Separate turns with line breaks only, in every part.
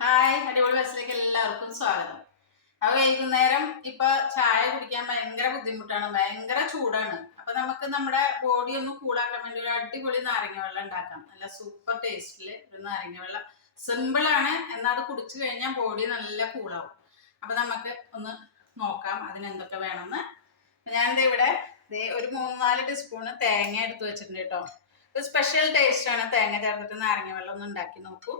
Hi അടിപൊളി ബസ്സിലേക്ക് എല്ലാവർക്കും സ്വാഗതം. അപ്പൊ വൈകുന്നേരം ഇപ്പൊ ചായ കുടിക്കാൻ ഭയങ്കര ബുദ്ധിമുട്ടാണ് ഭയങ്കര ചൂടാണ്. അപ്പൊ നമുക്ക് നമ്മുടെ ബോഡി ഒന്ന് കൂളാക്കാൻ വേണ്ടി ഒരു അടിപൊളി നാരങ്ങ വെള്ളം ഉണ്ടാക്കാം. നല്ല സൂപ്പർ ടേസ്റ്റിൽ ഒരു നാരങ്ങ വെള്ളം. സിമ്പിൾ ആണ് എന്നാൽ അത് കുടിച്ചു കഴിഞ്ഞാൽ ബോഡി നല്ല കൂളാവും അപ്പൊ നമുക്ക് ഒന്ന് നോക്കാം അതിനെന്തൊക്കെ വേണമെന്ന്. ദേ ഇവിടെ ദേ ഒരു മൂന്ന് നാല് ടീസ്പൂണ് തേങ്ങ എടുത്ത് വെച്ചിട്ടുണ്ട് കേട്ടോ. ഒരു സ്പെഷ്യൽ ടേസ്റ്റ് ആണ് തേങ്ങ ചേർത്തിട്ട് നാരങ്ങ വെള്ളം ഒന്ന് ഉണ്ടാക്കി നോക്കൂ.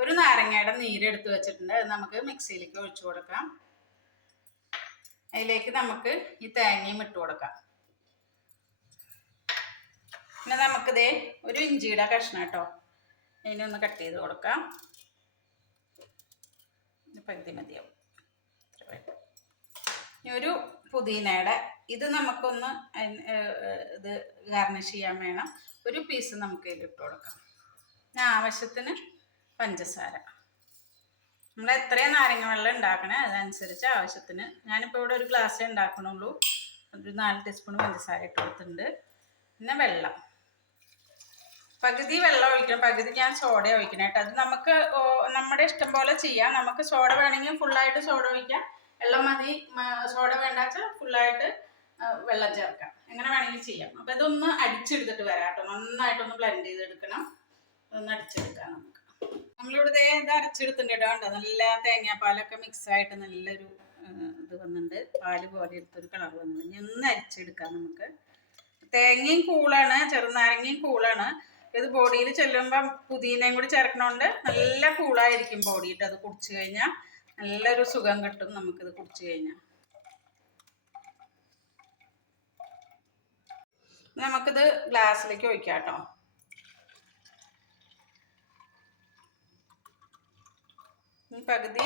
ഒരു നാരങ്ങയുടെ നീര് എടുത്ത് വെച്ചിട്ടുണ്ട്. അത് നമുക്ക് മിക്സിയിലേക്ക് ഒഴിച്ചു കൊടുക്കാം. അതിലേക്ക് നമുക്ക് ഈ തേങ്ങയും ഇട്ട് കൊടുക്കാം. പിന്നെ നമുക്കിതേ ഒരു ഇഞ്ചിയുടെ കഷ്ണം കേട്ടോ. ഇതിനൊന്ന് കട്ട് ചെയ്ത് കൊടുക്കാം. പകുതി മതിയാവും. ഇനി ഒരു പുതിനയുടെ ഇത് നമുക്കൊന്ന് ഇത് ഗാർണിഷ് ചെയ്യാൻ വേണം. ഒരു പീസ് നമുക്ക് ഇതിൽ ഇട്ട് കൊടുക്കാം ആവശ്യത്തിന് പഞ്ചസാര. നമ്മൾ എത്രയും നാരങ്ങ വെള്ളം ഉണ്ടാക്കണേ അതനുസരിച്ച് ആവശ്യത്തിന്. ഞാനിപ്പോൾ ഇവിടെ ഒരു ഗ്ലാസ്സേ ഉണ്ടാക്കണുള്ളൂ. ഒരു നാല് ടീസ്പൂൺ പഞ്ചസാര ഇട്ട് കൊടുത്തിട്ടുണ്ട്. പിന്നെ വെള്ളം. പകുതി വെള്ളം ഒഴിക്കണം. പകുതി ഞാൻ സോഡ ഒഴിക്കണം കേട്ടോ. അത് നമുക്ക് നമ്മുടെ ഇഷ്ടം പോലെ ചെയ്യാം. നമുക്ക് സോഡ വേണമെങ്കിൽ ഫുള്ളായിട്ട് സോഡ ഒഴിക്കാം. വെള്ളം മതി. സോഡ വേണ്ടാച്ചാൽ ഫുള്ളായിട്ട് വെള്ളം ചേർക്കാം. എങ്ങനെ വേണമെങ്കിൽ ചെയ്യാം. അപ്പം ഇതൊന്ന് അടിച്ചെടുത്തിട്ട് വരാം കേട്ടോ. നന്നായിട്ടൊന്ന് ബ്ലെൻഡ് ചെയ്തെടുക്കണം. ഒന്ന് അടിച്ചെടുക്കാം നമുക്ക്. നമ്മളിവിടെ ഇത് അരച്ചെടുത്തിട്ടുണ്ട് കേട്ടോ. നല്ല തേങ്ങാപ്പാലൊക്കെ മിക്സ് ആയിട്ട് നല്ലൊരു ഇത് വന്നിട്ടുണ്ട്. പാൽ പോലെ എടുത്തൊരു കളർ വന്നു ഇനി ഒന്ന് അരിച്ചെടുക്കാം നമുക്ക്. തേങ്ങയും കൂളാണ്. ചെറുനാരങ്ങയും കൂളാണ്. ഇത് ബോഡിയിൽ ചെല്ലുമ്പോൾ പുതിനയും കൂടി ചേർക്കണോണ്ട് നല്ല കൂളായിരിക്കും ബോഡിയിട്ട് അത് കുടിച്ചു കഴിഞ്ഞാൽ നല്ലൊരു സുഖം കിട്ടും നമുക്കിത് കുടിച്ചു കഴിഞ്ഞാൽ നമുക്കിത് ഗ്ലാസ്സിലേക്ക് ഒഴിക്കാം കേട്ടോ. പകുതി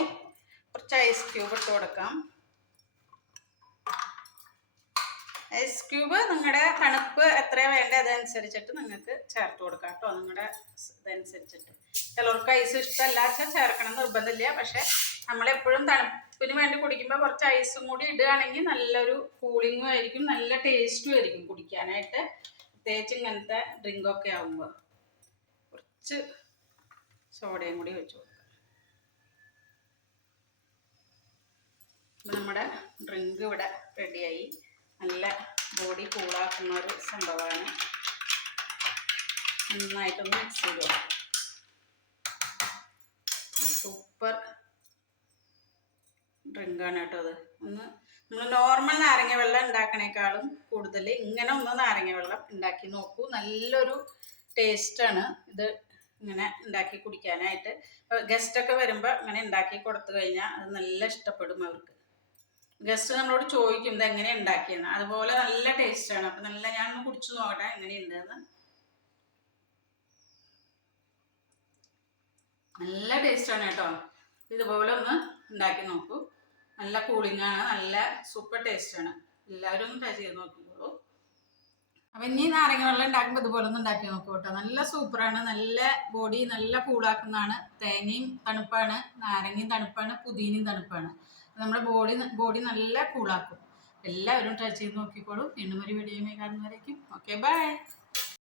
കുറച്ച് ഐസ് ക്യൂബ് ഇട്ട് കൊടുക്കാം. ഐസ് ക്യൂബ് നിങ്ങളുടെ തണുപ്പ് എത്രയാണ് വേണ്ടത് അതനുസരിച്ചിട്ട് നിങ്ങൾക്ക് ചേർത്ത് കൊടുക്കാം കേട്ടോ. നിങ്ങളുടെ ഇതനുസരിച്ചിട്ട്. ചിലർക്ക് ഐസ് ഇഷ്ടമല്ല വെച്ചാൽ ചേർക്കണം നിർബന്ധമില്ല. പക്ഷെ നമ്മളെപ്പോഴും തണുപ്പിന് വേണ്ടി കുടിക്കുമ്പോൾ കുറച്ച് ഐസും കൂടി ഇടുകയാണെങ്കിൽ നല്ലൊരു കൂളിങ്ങും ആയിരിക്കും നല്ല ടേസ്റ്റും ആയിരിക്കും കുടിക്കാനായിട്ട്. പ്രത്യേകിച്ച് ഇങ്ങനത്തെ ഡ്രിങ്കൊക്കെ ആകുമ്പോൾ കുറച്ച് സോഡയും കൂടി വെച്ചു കൊടുക്കാം. അപ്പം നമ്മുടെ ഡ്രിങ്ക് ഇവിടെ റെഡിയായി നല്ല ബോഡി കൂളാക്കുന്ന ഒരു സംഭവമാണ്. നന്നായിട്ടൊന്ന് മിക്സ് ചെയ്ത് സൂപ്പർ ഡ്രിങ്കാണ് കേട്ടോ അത്. ഒന്ന് നമ്മൾ നോർമൽ നാരങ്ങ വെള്ളം ഉണ്ടാക്കണേക്കാളും കൂടുതൽ ഇങ്ങനെ ഒന്ന് നാരങ്ങ വെള്ളം ഉണ്ടാക്കി നോക്കൂ. നല്ലൊരു ടേസ്റ്റാണ് ഇത് ഇങ്ങനെ ഉണ്ടാക്കി കുടിക്കാനായിട്ട്. ഗസ്റ്റൊക്കെ വരുമ്പോൾ ഇങ്ങനെ ഉണ്ടാക്കി കൊടുത്തു കഴിഞ്ഞാൽ അത് നല്ല ഇഷ്ടപ്പെടും അവർക്ക്. ഗസ്റ്റ് നമ്മളോട് ചോദിക്കും ഇത് എങ്ങനെ ഉണ്ടാക്കിയെന്ന്? അതുപോലെ നല്ല ടേസ്റ്റാണ് അപ്പം നല്ല ഞാൻ ഒന്ന് കുടിച്ചു നോക്കട്ടെ എങ്ങനെയുണ്ടെന്ന്. നല്ല ടേസ്റ്റാണ് കേട്ടോ. ഇതുപോലെ ഒന്ന് ഉണ്ടാക്കി നോക്കൂ. നല്ല കൂളിംഗ് ആണ് നല്ല സൂപ്പർ ടേസ്റ്റാണ് എല്ലാവരും ഒന്ന് ട്രൈ ചെയ്ത് നോക്കിക്കോളൂ. അപ്പം ഇനി നാരങ്ങ വെള്ളം ഉണ്ടാക്കുമ്പോൾ ഇതുപോലെ ഒന്ന് ഉണ്ടാക്കി നോക്കൂ കേട്ടോ. നല്ല സൂപ്പറാണ് നല്ല ബോഡി നല്ല കൂളാക്കുന്നതാണ് തേങ്ങയും തണുപ്പാണ് നാരങ്ങയും തണുപ്പാണ് പുതിനയും തണുപ്പാണ്. നമ്മുടെ ബോഡി ബോഡി നല്ല കൂളാക്കും എല്ലാവരും ട്രൈ ചെയ്ത് നോക്കിക്കോളും. വീണ്ടും ഒരു വീഡിയോ കാണുന്നവരേക്കും. Okay bye